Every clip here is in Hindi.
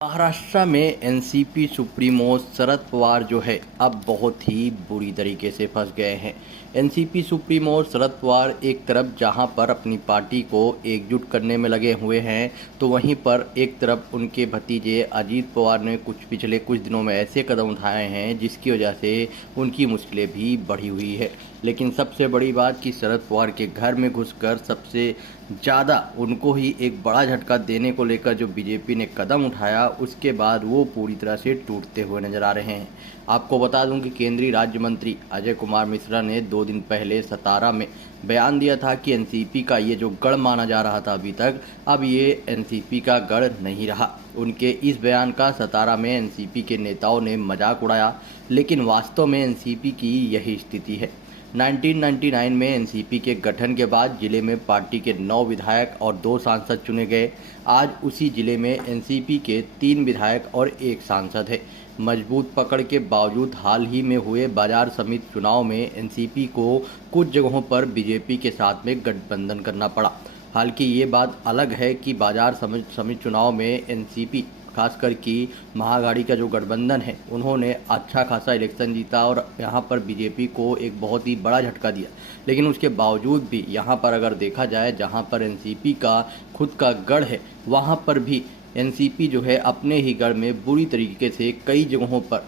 महाराष्ट्र में एनसीपी सुप्रीमो शरद पवार जो है अब बहुत ही बुरी तरीके से फंस गए हैं। एनसीपी सुप्रीमो शरद पवार एक तरफ जहां पर अपनी पार्टी को एकजुट करने में लगे हुए हैं, तो वहीं पर एक तरफ उनके भतीजे अजीत पवार ने पिछले कुछ दिनों में ऐसे कदम उठाए हैं जिसकी वजह से उनकी मुश्किलें भी बढ़ी हुई है। लेकिन सबसे बड़ी बात कि शरद पवार के घर में घुसकर सबसे ज़्यादा उनको ही एक बड़ा झटका देने को लेकर जो बीजेपी ने कदम उठाया, उसके बाद वो पूरी तरह से टूटते हुए नजर आ रहे हैं। आपको बता दूं कि केंद्रीय राज्य मंत्री अजय कुमार मिश्रा ने 2 दिन पहले सतारा में बयान दिया था कि एनसीपी का ये जो गढ़ माना जा रहा था अभी तक, अब ये एनसीपी का गढ़ नहीं रहा। उनके इस बयान का सतारा में एनसीपी के नेताओं ने मजाक उड़ाया, लेकिन वास्तव में एनसीपी की यही स्थिति है। 1999 में एनसीपी के गठन के बाद जिले में पार्टी के 9 विधायक और 2 सांसद चुने गए। आज उसी जिले में एनसीपी के 3 विधायक और 1 सांसद है। मजबूत पकड़ के बावजूद हाल ही में हुए बाजार समिति चुनाव में एनसीपी को कुछ जगहों पर बीजेपी के साथ में गठबंधन करना पड़ा। हालांकि ये बात अलग है कि बाजार समिति चुनाव में एनसीपी खासकर कि महाअघाड़ी का जो गठबंधन है, उन्होंने अच्छा खासा इलेक्शन जीता और यहाँ पर बीजेपी को एक बहुत ही बड़ा झटका दिया। लेकिन उसके बावजूद भी यहाँ पर अगर देखा जाए, जहाँ पर एनसीपी का खुद का गढ़ है, वहाँ पर भी एनसीपी जो है अपने ही गढ़ में बुरी तरीके से कई जगहों पर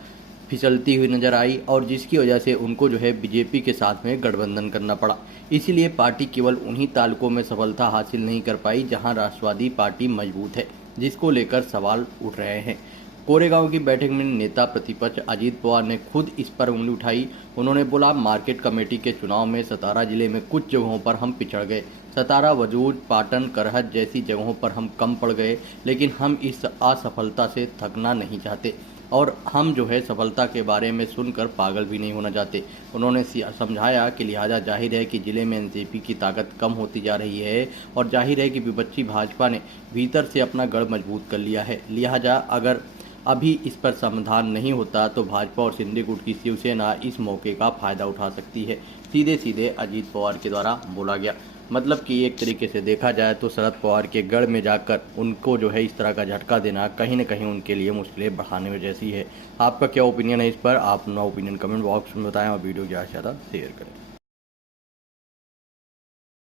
फिसलती हुई नजर आई और जिसकी वजह से उनको जो है बीजेपी के साथ में गठबंधन करना पड़ा। इसीलिए पार्टी केवल उन्हीं तालुकों में सफलता हासिल नहीं कर पाई जहां राष्ट्रवादी पार्टी मजबूत है, जिसको लेकर सवाल उठ रहे हैं। कोरेगांव की बैठक में नेता प्रतिपक्ष अजीत पवार ने खुद इस पर उंगली उठाई। उन्होंने बोला, मार्केट कमेटी के चुनाव में सतारा जिले में कुछ जगहों पर हम पिछड़ गए। सतारा, वजूद, पाटन, करहट जैसी जगहों पर हम कम पड़ गए, लेकिन हम इस असफलता से थकना नहीं चाहते और हम जो है सफलता के बारे में सुनकर पागल भी नहीं होना चाहते। उन्होंने समझाया कि लिहाजा जाहिर है कि जिले में एनसीपी की ताकत कम होती जा रही है और जाहिर है कि विपक्षी भाजपा ने भीतर से अपना गढ़ मजबूत कर लिया है। लिहाजा अगर अभी इस पर समाधान नहीं होता तो भाजपा और शिंदे गुट की शिवसेना इस मौके का फायदा उठा सकती है, सीधे सीधे अजीत पवार के द्वारा बोला गया। मतलब कि एक तरीके से देखा जाए तो शरद पवार के गढ़ में जाकर उनको जो है इस तरह का झटका देना कहीं न कहीं उनके लिए मुश्किलें बढ़ाने में जैसी है। आपका क्या ओपिनियन है इस पर? आप अपना ओपिनियन कमेंट बॉक्स में बताएं और वीडियो ज़्यादा से ज़्यादा शेयर करें।